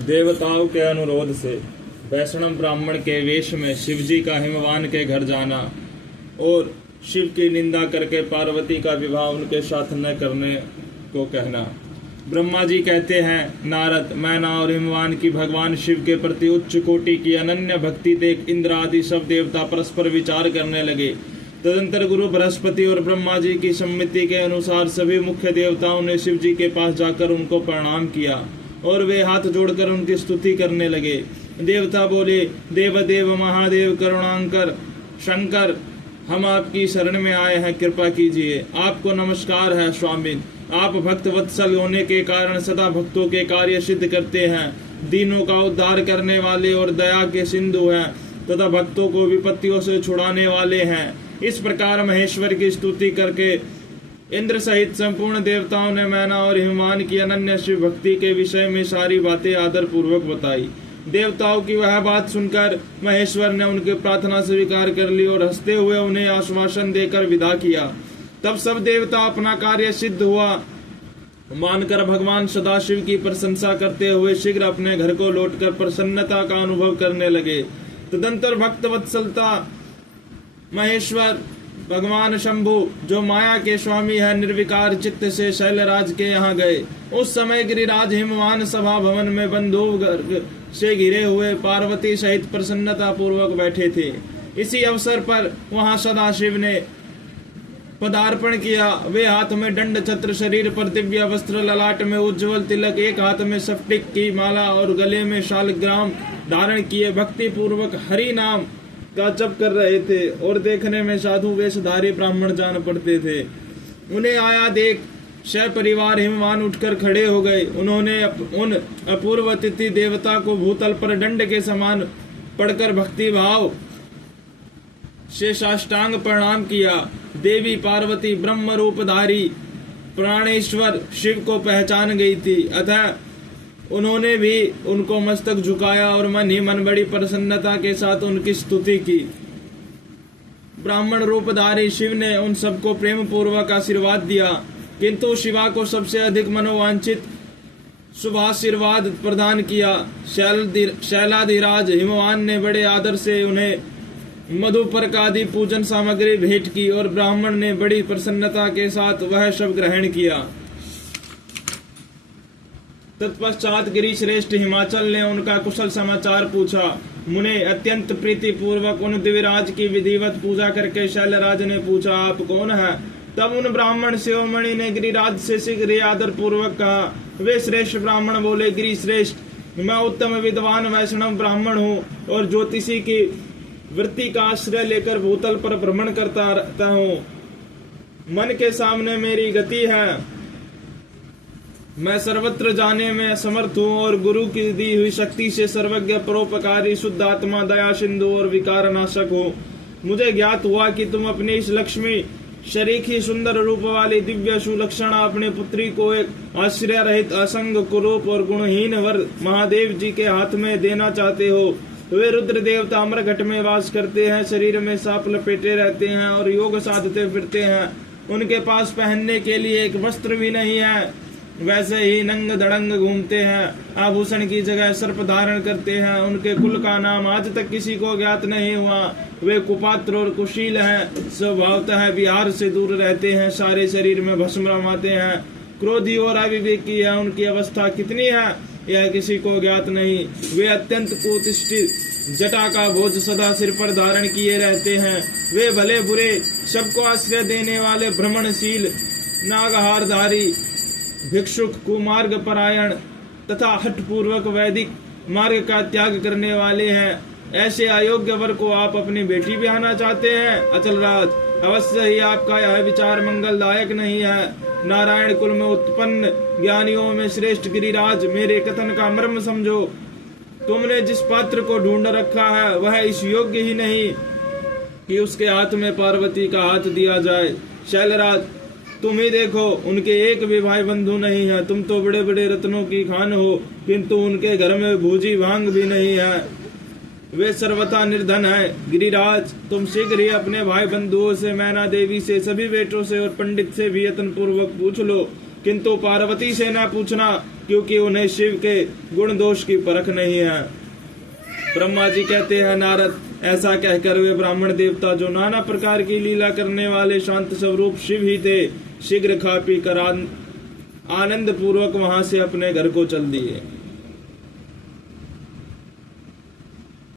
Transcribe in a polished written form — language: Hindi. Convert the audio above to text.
देवताओं के अनुरोध से वैष्णव ब्राह्मण के वेश में शिवजी का हिमवान के घर जाना और शिव की निंदा करके पार्वती का विवाह उनके साथ न करने को कहना। ब्रह्मा जी कहते हैं, नारद, मैना और हिमवान की भगवान शिव के प्रति उच्च कोटि की अनन्य भक्ति देख इंद्र आदि सब देवता परस्पर विचार करने लगे। तदंतर गुरु बृहस्पति और ब्रह्मा जी की सम्मति के अनुसार सभी मुख्य देवताओं ने शिव जी के पास जाकर उनको प्रणाम किया और वे हाथ जोड़कर उनकी स्तुति करने लगे। देवता बोले, देवदेव महादेव करुणांकर शंकर, हम आपकी शरण में आए हैं, कृपा कीजिए। आपको नमस्कार है स्वामी। आप भक्त वत्सल होने के कारण सदा भक्तों के कार्य सिद्ध करते हैं, दीनों का उद्धार करने वाले और दया के सिंधु हैं तथा भक्तों को विपत्तियों से छुड़ाने वाले हैं। इस प्रकार महेश्वर की स्तुति करके इंद्र सहित संपूर्ण देवताओं ने मैना और हिमवान की अनन्य शिव भक्ति के विषय में सारी बातें आदर पूर्वक बताई। देवताओं की वह बात सुनकर महेश्वर ने उनकी प्रार्थना स्वीकार कर ली और हंसते हुए उन्हें आश्वासन देकर विदा किया। तब सब देवता अपना कार्य सिद्ध हुआ मानकर भगवान सदाशिव की प्रशंसा करते हुए शीघ्र अपने घर को लौटकर प्रसन्नता का अनुभव करने लगे। तदंतर भक्त वत्सलता महेश्वर भगवान शंभु, जो माया के स्वामी है, निर्विकार चित्त से शैलराज के यहाँ गए। उस समय गिरिराज हिमवान सभा भवन में बंधु वर्ग से घिरे हुए पार्वती सहित प्रसन्नता पूर्वक बैठे थे। इसी अवसर पर वहां सदाशिव ने पदार्पण किया। वे हाथ में दंड छत्र, शरीर पर दिव्य वस्त्र, ललाट में उज्जवल तिलक, एक हाथ में स्फटिक की माला और गले में शालग्राम धारण किए भक्ति पूर्वक हरि नाम का जप कर रहे थे और देखने में साधु वेशधारी ब्राह्मण जान पड़ते थे। उन्हें आया देख परिवार हिमवान उठकर खड़े हो गए। उन्होंने उन अपूर्व अतिथि देवता को भूतल पर दंड के समान पड़कर भक्ति भाव से साष्टांग प्रणाम किया। देवी पार्वती ब्रह्म रूपधारी प्राणेश्वर शिव को पहचान गई थी, अतः उन्होंने भी उनको मस्तक झुकाया और मन ही मन बड़ी प्रसन्नता के साथ उनकी स्तुति की। ब्राह्मण रूपधारी शिव ने उन सबको प्रेम पूर्वक आशीर्वाद दिया, किंतु शिवा को सबसे अधिक मनोवांछित शुभाशीर्वाद प्रदान किया। शैलाधिराज हिमवान ने बड़े आदर से उन्हें मधुपर्क आदि पूजन सामग्री भेंट की और ब्राह्मण ने बड़ी प्रसन्नता के साथ वह सब ग्रहण किया। तत्पश्चात गिरि श्रेष्ठ हिमाचल ने उनका कुशल समाचार पूछा। मुने अत्यंत प्रीति पूर्वक उन दिव्यराज की विधिवत पूजा करके शैलराज ने पूछा, आप कौन है? तब उन ब्राह्मण शिरोमणि ने गिरिराज से शीघ्र आदर पूर्वक कहा। वे श्रेष्ठ ब्राह्मण बोले, गिरि श्रेष्ठ, मैं उत्तम विद्वान वैष्णव ब्राह्मण हूँ और ज्योतिषी की वृत्ति का आश्रय लेकर भूतल पर भ्रमण करता रहता हूँ। मन के सामने मेरी गति है, मैं सर्वत्र जाने में समर्थ हूँ और गुरु की दी हुई शक्ति से सर्वज्ञ परोपकारी शुद्ध आत्मा दया सिंधु और विकार नाशक हूँ। मुझे ज्ञात हुआ कि तुम अपनी इस लक्ष्मी शरीकी सुंदर रूप वाली दिव्य सुलक्षणा अपनी पुत्री को एक आश्रय रहित असंग कुरूप और गुणहीन वर महादेव जी के हाथ में देना चाहते हो। वे रुद्र देवता अमरघट में वास करते हैं, शरीर में सांप लपेटे रहते हैं और योग साधते फिरते हैं। उनके पास पहनने के लिए एक वस्त्र भी नहीं है, वैसे ही नंग धड़ंग घूमते हैं। आभूषण की जगह सर्प धारण करते हैं। उनके कुल का नाम आज तक किसी को ज्ञात नहीं हुआ। वे कुपात्र और कुशील हैं, स्वभावतः विहार से दूर रहते हैं, सारे शरीर में भस्म रमाते हैं, क्रोधी और अविवेकी है। उनकी अवस्था कितनी है यह किसी को ज्ञात नहीं। वे अत्यंत कुतिष्ठित जटा का बोझ सदा सिर पर धारण किए रहते हैं। वे भले बुरे सबको आश्रय देने वाले भ्रमणशील नागहारधारी भिक्षुक कुमार्ग परायण तथा हठ पूर्वक वैदिक मार्ग का त्याग करने वाले हैं। ऐसे अयोग्य वर को आप अपनी बेटी ब्याहना चाहते हैं? अचलराज, अवश्य ही आपका यह विचार मंगलदायक नहीं है। नारायण कुल में उत्पन्न ज्ञानियों में श्रेष्ठ गिरिराज, मेरे कथन का मर्म समझो। तुमने जिस पात्र को ढूंढ रखा है वह इस योग्य ही नहीं कि उसके हाथ में पार्वती का हाथ दिया जाए। शैलराज, तुम ही देखो, उनके एक भी भाई बंधु नहीं है। तुम तो बड़े बड़े रत्नों की खान हो, किंतु उनके घर में भूजी भांग भी नहीं है। वे सर्वथा निर्धन है। गिरिराज, तुम शीघ्र ही अपने भाई बंधुओं से, मैना देवी से, सभी बेटों से और पंडित से भी यत्न पूर्वक पूछ लो, किंतु पार्वती से न पूछना, क्योंकि उन्हें शिव के गुण दोष की परख नहीं है। ब्रह्मा जी कहते हैं, नारद, ऐसा कहकर वे ब्राह्मण देवता जो नाना प्रकार की लीला करने वाले शांत स्वरूप शिव ही थे, शीघ्र खा पी कर आनंद पूर्वक वहां से अपने घर को चल दिए।